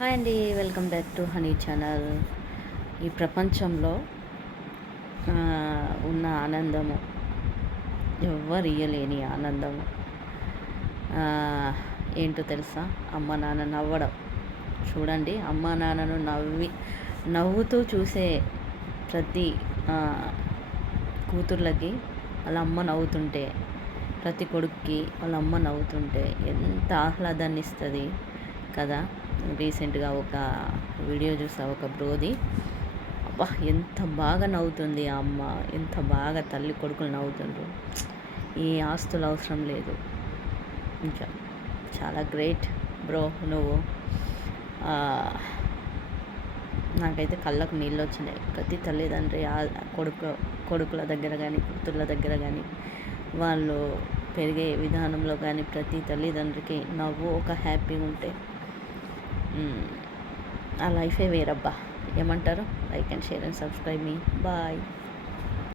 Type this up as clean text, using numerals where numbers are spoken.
Hi అండి, welcome back to honey channel. ఈ ప్రపంచంలో ఉన్న ఆనందము, ఎవ్వరు ఇయ్యలేని ఆనందము ఆ, ఏంటో తెలుసా? అమ్మ నాన్న నవ్వడం. చూడండి, అమ్మ నాన్నను నవ్వుతూ చూసే ప్రతి ఆ, కూతుర్లకి వాళ్ళ అమ్మ నవ్వుతుంటే, ప్రతి కొడుక్కి వాళ్ళ అమ్మ నవ్వుతుంటే ఎంత ఆహ్లాదాన్ని ఇస్తుంది కదా. రీసెంట్గా ఒక వీడియో చూసా, ఒక బ్రోది. అబ్బా, ఎంత బాగా నవ్వుతుంది ఆ అమ్మ, ఎంత బాగా తల్లి కొడుకులు నవ్వుతుండ్రు. ఈ ఆస్తులు అవసరం లేదు, ఇంకా చాలా గ్రేట్ బ్రో నువ్వు. నాకైతే కళ్ళకు నీళ్ళు వచ్చినాయి. ప్రతి తల్లిదండ్రి కొడుకుల దగ్గర కానీ కూతుర్ల దగ్గర కానీ వాళ్ళు పెరిగే విధానంలో కానీ ప్రతి తల్లిదండ్రికి నవ్వు ఒక హ్యాపీగా ఉంటే ఆ లైఫే వేరబ్బా. ఏమంటారు? Like and share and subscribe మీ. బాయ్.